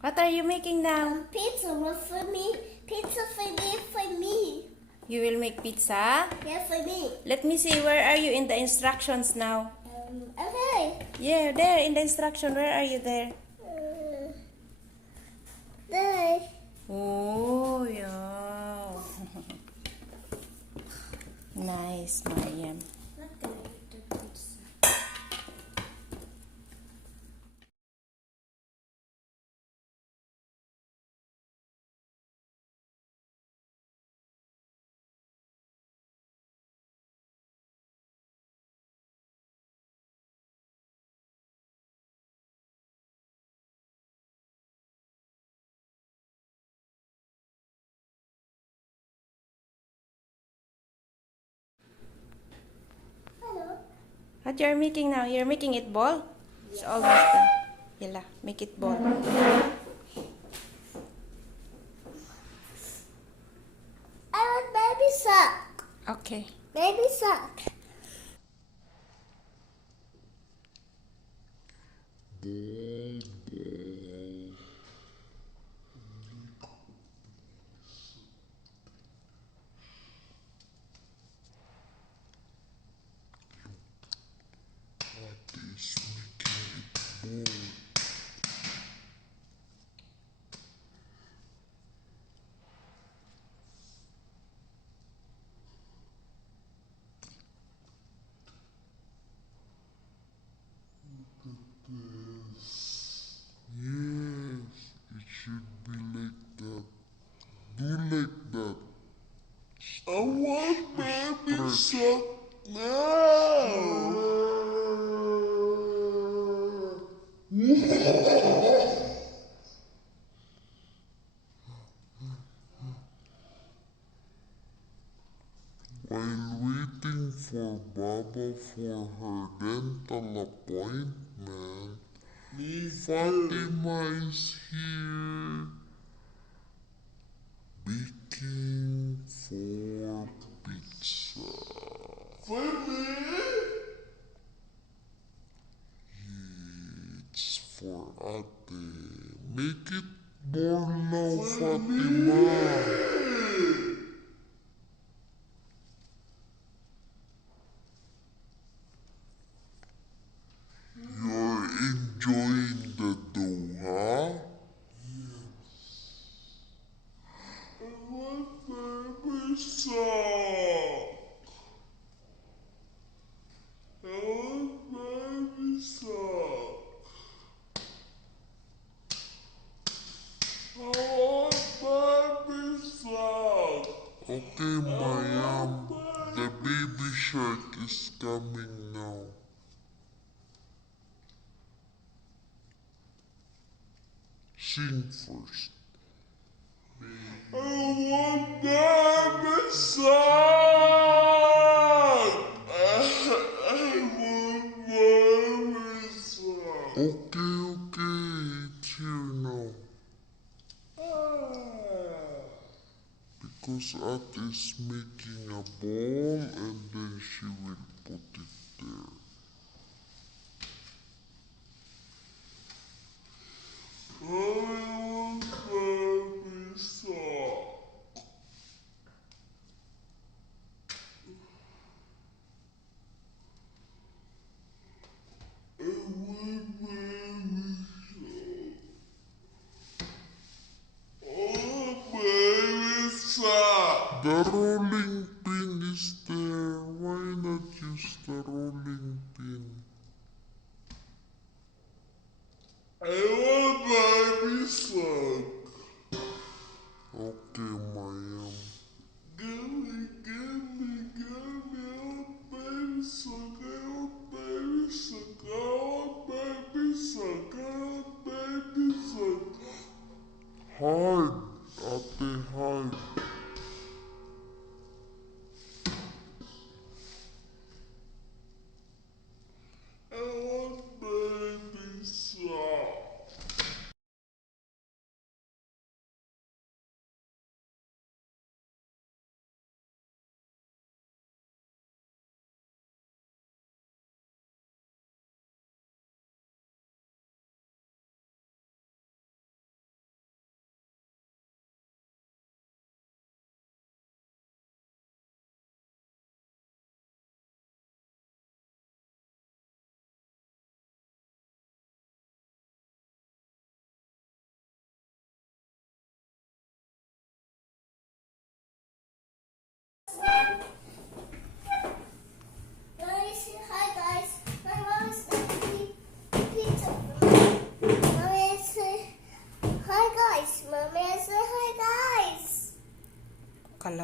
What are you making now? Pizza for me. Pizza for me. You will make pizza? Yeah, for me. Let me see, where are you in the instructions now? Okay. Yeah, there in the instruction. Where are you there? There. Oh, yeah. Nice, Maryam. Not gonna eat the pizza. Hello. What you're making now? You're making it ball? It's almost done. Yala, make it ball. I want baby sock. Okay. Baby sock. Yes, it should be like that. Do like that. I want baby sock now. While waiting for Baba for her dental appointment, Fatima is here baking for pizza. For me? It's for Ate. Make it more now, Fatima. You're enjoying the dough, huh? I want baby sock. I want baby sock. I want baby sock. Okay, Mayam. The baby shark is coming now. Sing first. I want baby sock. I want baby sock. Okay, it's here now. Because Ate is making a ball and then she will put it there. I want baby sock. I want baby oh, baby sock. The rolling pin is there. Why not use the rolling pin? I want baby sock. Okay, Mayam. I want baby sock. I want baby sock. I want baby sock. I want baby sock. Hard, Ate, hard.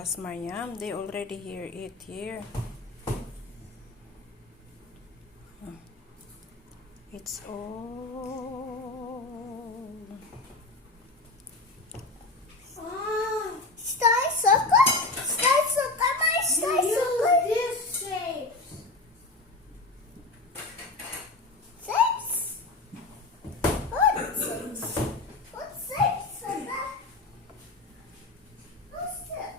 class, Maryam. They already hear it here. It's all. Star circle? Star circle, my star circle. This shapes. Shapes? What shapes? What shapes are that? What's that?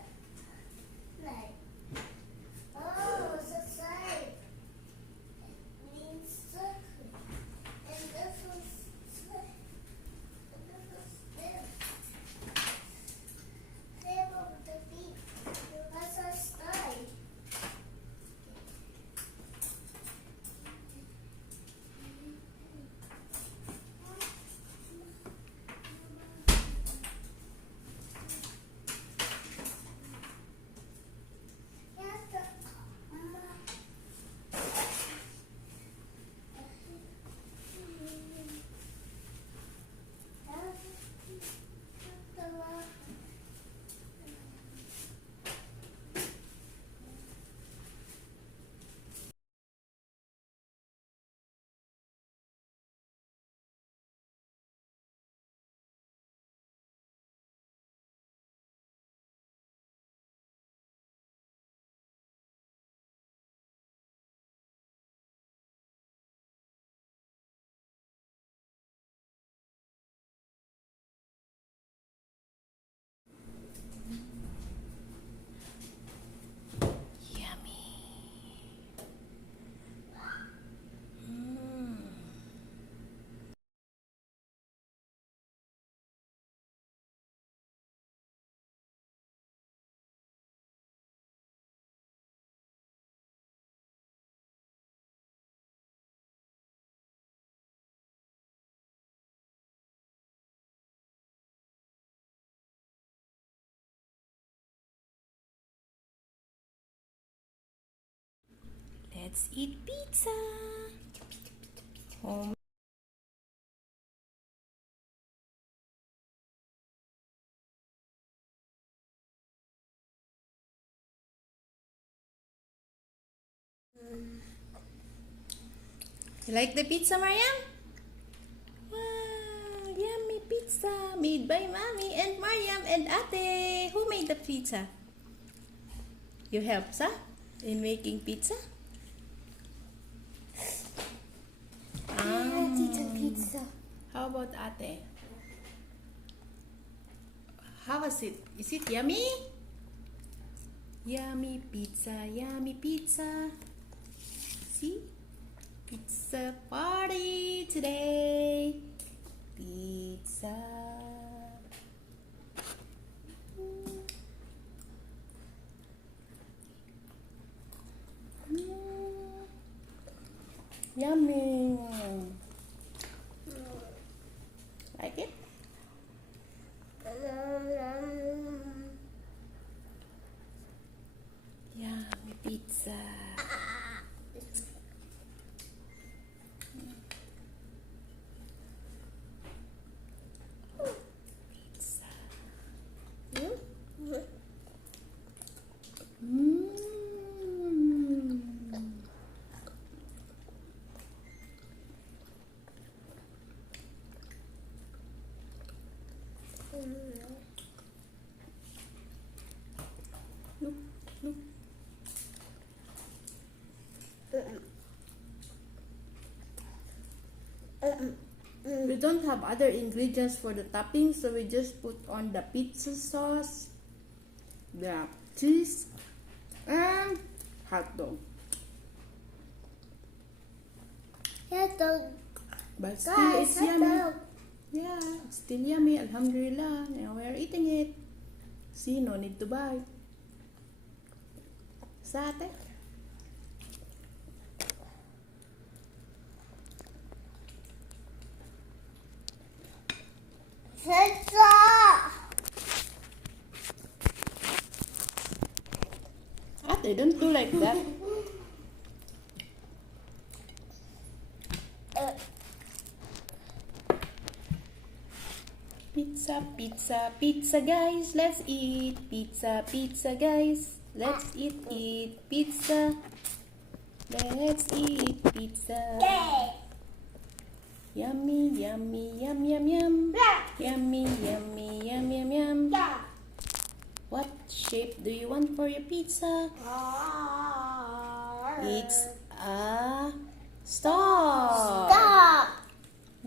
Like, oh, it's a shape. It means circle. And this was shape. And this was this. Shape of the beak. That's a sky. Yummy. Let's eat pizza. Oh. You like the pizza, Maryam? Wow, yummy pizza made by Mommy and Maryam and Ate. Who made the pizza? You helped, sir, in making pizza? Pizza. How about Ate? How was it? Is it yummy? Yummy pizza, yummy pizza. See? Pizza party today. Pizza. Yummy. Like it? Yummy pizza. Pizza. Look, look. We don't have other ingredients for the topping, so we just put on the pizza sauce, the cheese, and hot dog. But still, it's yummy. Yeah, it's still yummy. Alhamdulillah. Now we are eating it. See, no need to buy. Sate. Pizza. Ate, don't do like that. Pizza, pizza, pizza, guys. Let's eat. Pizza, pizza, guys. Let's eat pizza. Let's eat pizza. Okay. Yummy, yummy, yum, yum, yum. Yeah. Yummy, yummy, yum, yum, yum. Yeah. What shape do you want for your pizza? It's a star. Stop.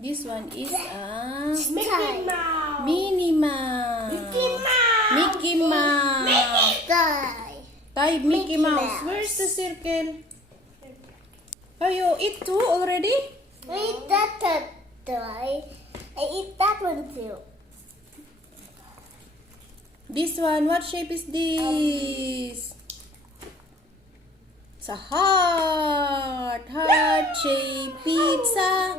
This one is a Mickey Mouse. Minnie Mouse. Mickey Mouse. Mickey Mouse. Die. Type Mickey Mickey Mouse. Mouse. Where's the circle? Oh, you eat two already? I eat that toy. I eat that one too. This one, what shape is this? It's a heart. Heart-shaped pizza.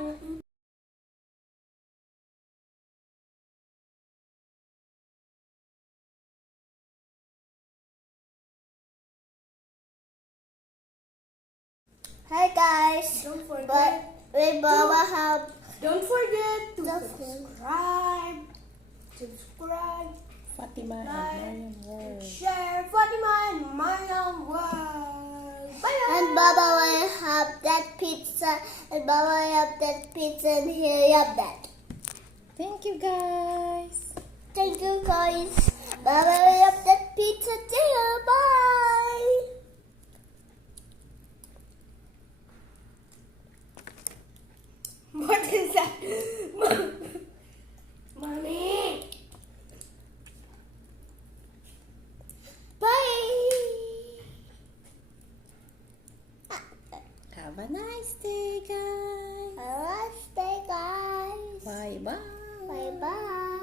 Hi guys. Don't forget. But we Baba have Don't forget to subscribe. subscribe, Fatima and Maryam world. share Fatima and Maryam world. Bye. And Baba will have that pizza. And Baba will have that pizza. And here you have that. Thank you, guys. Thank you guys. Baba will have that pizza too. Bye. What is that? Mommy. Bye. Have a nice day, guys. Have a nice day, guys. Bye-bye. Bye bye.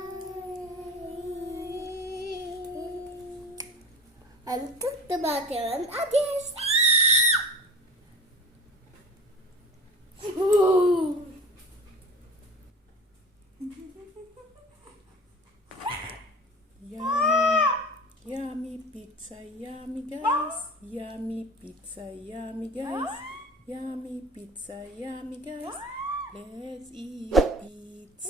I'll cook the butter and adios. Yummy pizza, yummy guys. Yummy pizza, yummy guys. Yummy pizza, yummy guys. Let's eat pizza.